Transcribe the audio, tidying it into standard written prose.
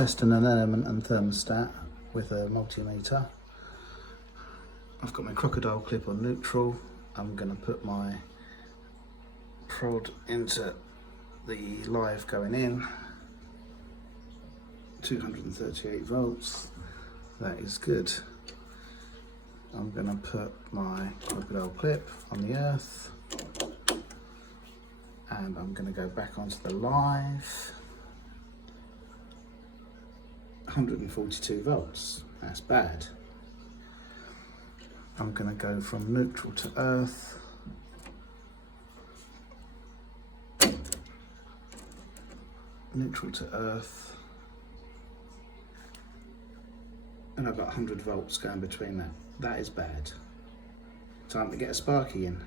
testing an element and thermostat with a multimeter. I've got my crocodile clip on neutral. I'm going to put my prod into the live going in. 238 volts. That is good. I'm going to put my crocodile clip on the earth. And I'm going to go back onto the live. 142 volts. That's bad. I'm going to go from neutral to earth. Neutral to earth. And I've got 100 volts going between that. That is bad. Time to get a sparky in.